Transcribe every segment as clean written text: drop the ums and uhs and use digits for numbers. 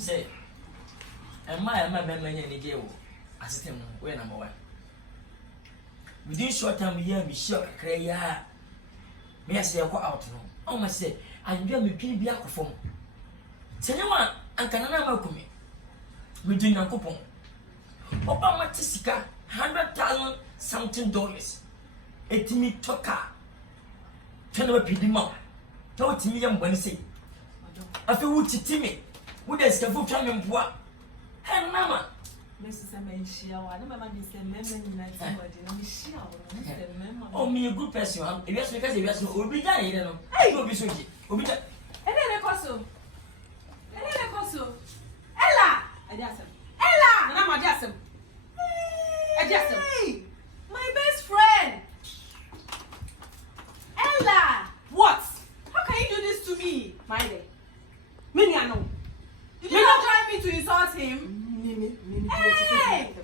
say, and my memory any day, assistant, we're number one. Within short time, we hear me shock, cray, may I say, I go out now. Oh, my say, I am me pin be a phone. Tell you what, I cannot welcome me. We do not coupon. Obama Tessica, $100,000 something dollars. A timmy talker. Tell me, Pidima. Told me, I'm going to say. I feel would Timmy. Would I still try me? What? Hey, Mama. Mrs. Amenshia, I don't remember Mr. Memon. Oh, me a good person. Yes, because you will be dying. Hey, you'll be so good. And then a cosso. Ella! Ella! And I'm a Jassam. Hey! My best friend! Ella! What? How can you do this to me? My day. Many I know. Did you not try me to insult him? Hey!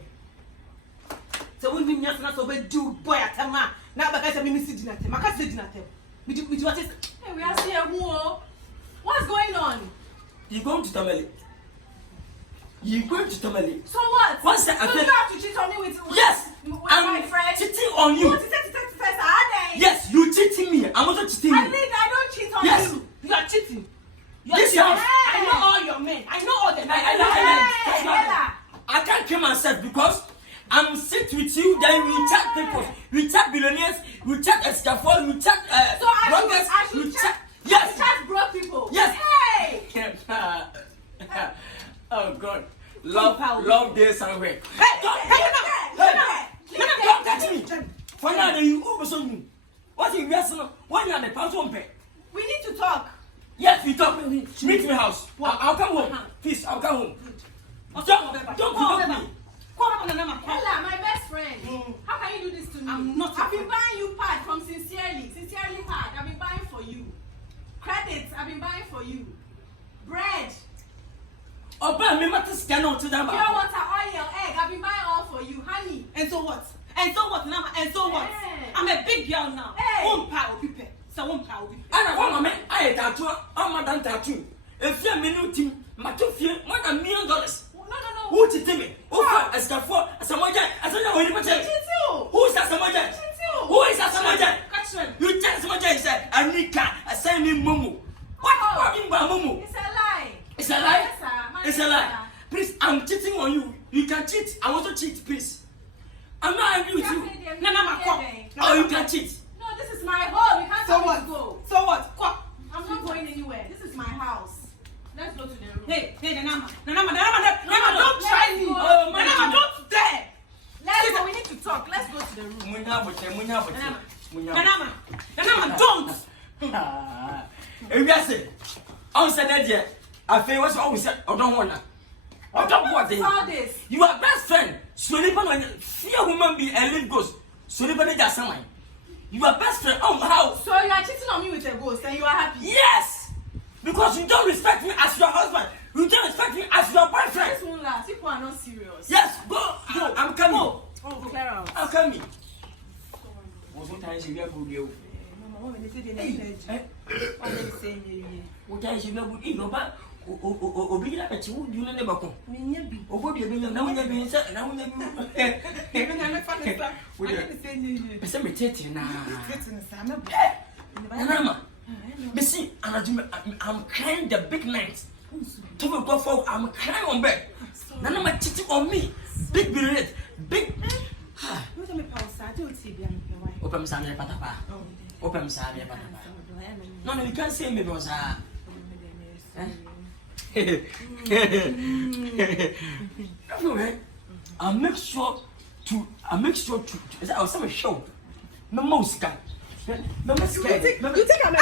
So when we just not over do boy at a man, now because I'm sitting at him, I can't sit at him. With what is. Hey, we are seeing who? What's going on? You're going to Tamale. You're going to Tamale. So what? Once so you have to cheat on me with yes, my friend. Cheating on you. Yes, you cheating me. I'm also cheating you. I don't cheat on you. You are cheating. This house, I know all your men. I know all the men. I can't kill myself because I'm sit with you. Then we chat people, we chat billionaires, we chat escafol, we chat I should chat. Yes, we chat broke people. Yes. Hey. Oh God, love this and wait. Hey, don't touch me. For now, you oversold me. What if you are one year the person pay? We need to talk. Yes, we talk. Meet me house. I'll come home. Please, I'll come home. Don't provoke me. Ella, my best friend. How can you do this to me? I've been buying you pad from Sincerely pad. I've been buying for you. Credits, I've been buying for you. Bread. Oh, but me matter scan out to them. Pure water, oil, egg. I've been buying all for you. Honey. And so what? And so what? I'm a big girl now. One power people. So one power people. And I want I tattoo. I'm madam tattoo. If you're minute, my two feet, more than $1 million. No. Who cheated me? Who for someone? I said, who is that someone? Who is that someone? You tell someone I said, Anika, I send me Mumu. What in Mumu? It's a lie. It's a lie. It's a lie. Please, I'm cheating on you. You can cheat. I want to cheat, please. I'm not angry with you. Oh, you can cheat. No, this is my home. You can't tell me to go. So what? I'm not going anywhere. This is my house. Let's go to the room. Hey, Nanama, don't try me. Nanama, don't dare. Let's go. We need to talk. Let's go to the room. Nanama, don't. If you say, I'm saying that I feel what's always said. I don't want to. I don't want this. You are best friend. So you can fear woman be and live ghost. So you can just someone. You are best friend. Oh, how? So you are cheating on me with a ghost and you are happy? Yes. Because you don't respect me as your husband. You don't respect me as your boyfriend. This won't last. People are not serious. Yes, go. I'm coming. Oh, clear out. I'm coming. What time is it? What time is it? Obi na peti wo dunu ne bako. Menye bi. Obo bi na wo nya bi nsa na wo nya bi. Ebe na me fa ne sa. Wo de se nye. Be se me tete na. Tete na sa me. Mama. Missy, I'm crying the big night. To go for I'm crying on bed. Nana my titi on me. Big billet. Big. What am I pause? I don't see them. Open Sunday patapa. Open Sunday patapa. No, you can't say me because I make sure to I'll say a show. No more scan. No more scan. You think I'm